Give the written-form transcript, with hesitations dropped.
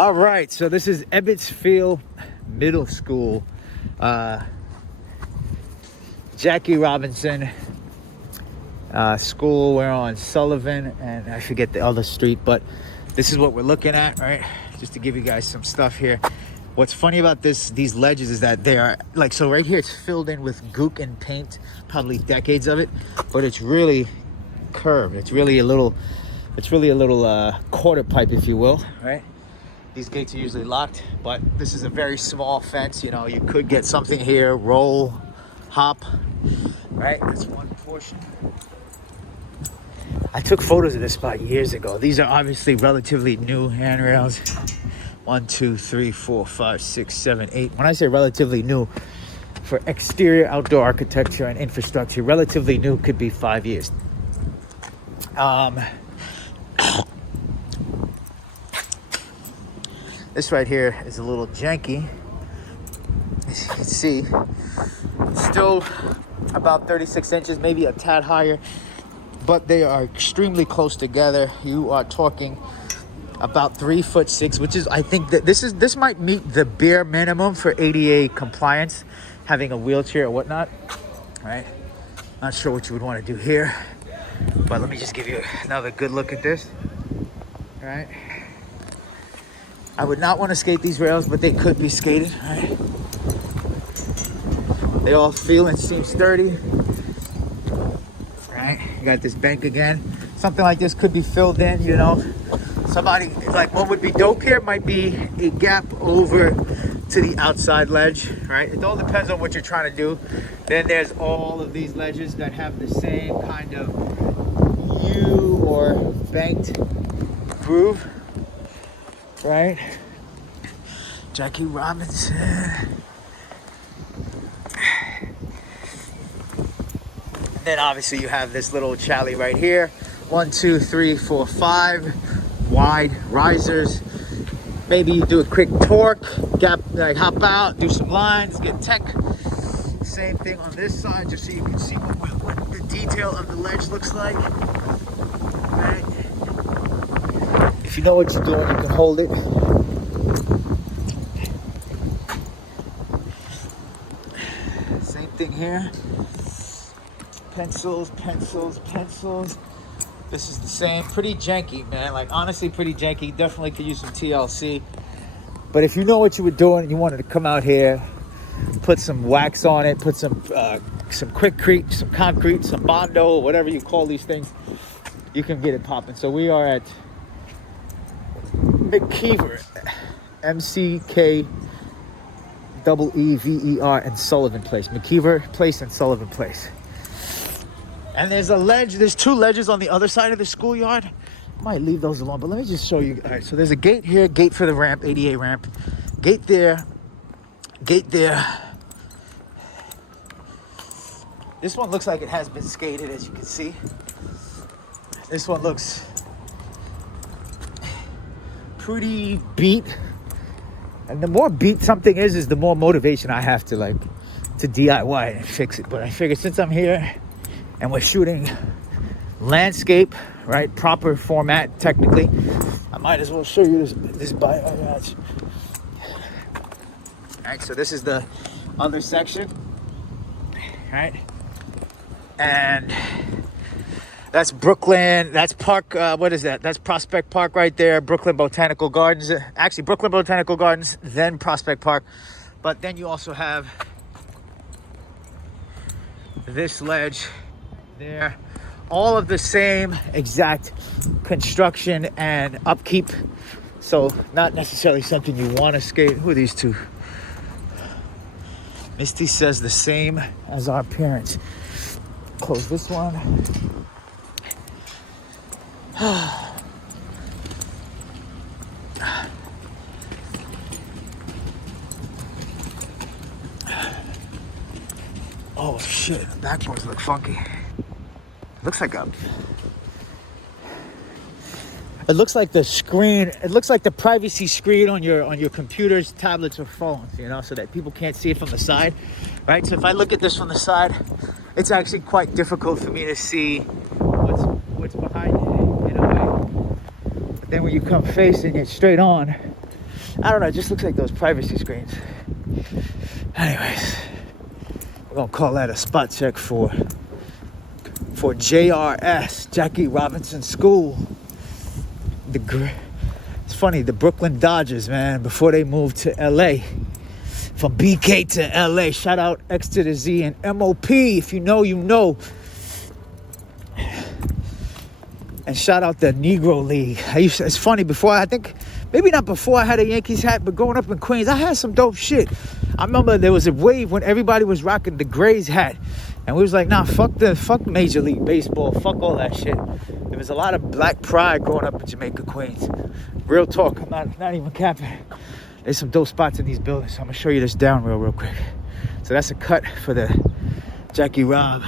All right, so this is Ebbetsfield Middle School. Jackie Robinson School. We're on Sullivan, and I forget the other street, but this is what we're looking at, right? Just to give you guys some stuff here. What's funny about these ledges is that they are like, so right here it's filled in with gook and paint, probably decades of it, but it's really curved. It's really a little quarter pipe, if you will, right? These gates are usually locked, but this is a very small fence. You know, you could get something here, roll, hop, right? That's one portion. I took photos of this spot years ago. These are obviously relatively new handrails. 1, 2, 3, 4, 5, 6, 7, 8. When I say relatively new, for exterior outdoor architecture and infrastructure, relatively new could be 5 years. This right here is a little janky. As you can see, still about 36 inches, maybe a tad higher, but they are extremely close together. You are talking about 3'6", which is, I think that this might meet the bare minimum for ADA compliance, having a wheelchair or whatnot, right? Not sure what you would want to do here, but let me just give you another good look at this, right? I would not want to skate these rails, but they could be skated, right? They all feel and seem sturdy, right? You got this bank again. Something like this could be filled in, you know. Somebody, like, what would be dope here might be a gap over to the outside ledge, right? It all depends on what you're trying to do. Then there's all of these ledges that have the same kind of U or banked groove, right? Jackie Robinson. And then obviously you have this little chally right here. 1, 2, 3, 4, 5 wide risers. Maybe you do a quick torque, gap, like hop out, do some lines, get tech. Same thing on this side, just so you can see what the detail of the ledge looks like. Right? If you know what you're doing, you can hold it. Same thing here. Pencils. This is the same. Pretty janky, man. Like, honestly, pretty janky. Definitely could use some TLC. But if you know what you were doing and you wanted to come out here, put some wax on it, put some quickcrete, some concrete, some Bondo, whatever you call these things, you can get it popping. So we are at McKeever, McKeever and Sullivan Place. McKeever Place and Sullivan Place. And there's a ledge, there's 2 ledges on the other side of the schoolyard. Might leave those alone, but let me just show you. All right, so there's a gate here, gate for the ramp, ADA ramp. Gate there, gate there. This one looks like it has been skated, as you can see. This one looks pretty beat. And the more beat something is the more motivation I have to DIY and fix it. But I figured since I'm here and we're shooting landscape, right, proper format technically, I might as well show you this bio garage. All right, so this is the other section, right? And that's Brooklyn, that's Park, what is that? That's Prospect Park right there, Brooklyn Botanical Gardens. Actually, Brooklyn Botanical Gardens, then Prospect Park. But then you also have this ledge there. All of the same exact construction and upkeep. So not necessarily something you want to skate. Who are these two? Misty says the same as our parents. Close this one. Oh shit, the backboards look funky. Looks like it looks like the screen, it looks like the privacy screen on your computers, tablets, or phones, you know, so that people can't see it from the side, right? So if I look at this from the side, it's actually quite difficult for me to see what's behind it in a way. But then when you come facing it straight on, I don't know, it just looks like those privacy screens. Anyways, we're gonna call that a spot check for JRS, Jackie Robinson School. It's funny, the Brooklyn Dodgers, man, before they moved to LA, from BK to LA. Shout out X to the Z and MOP. If you know, you know. And shout out the Negro League. It's funny, before, I think, maybe not before I had a Yankees hat, but growing up in Queens, I had some dope shit. I remember there was a wave when everybody was rocking the Grays hat. And we was like, nah, fuck Major League Baseball. Fuck all that shit. There was a lot of black pride growing up in Jamaica, Queens. Real talk, I'm not even capping. There's some dope spots in these buildings. So I'm gonna show you this down real quick. So that's a cut for the Jackie Rob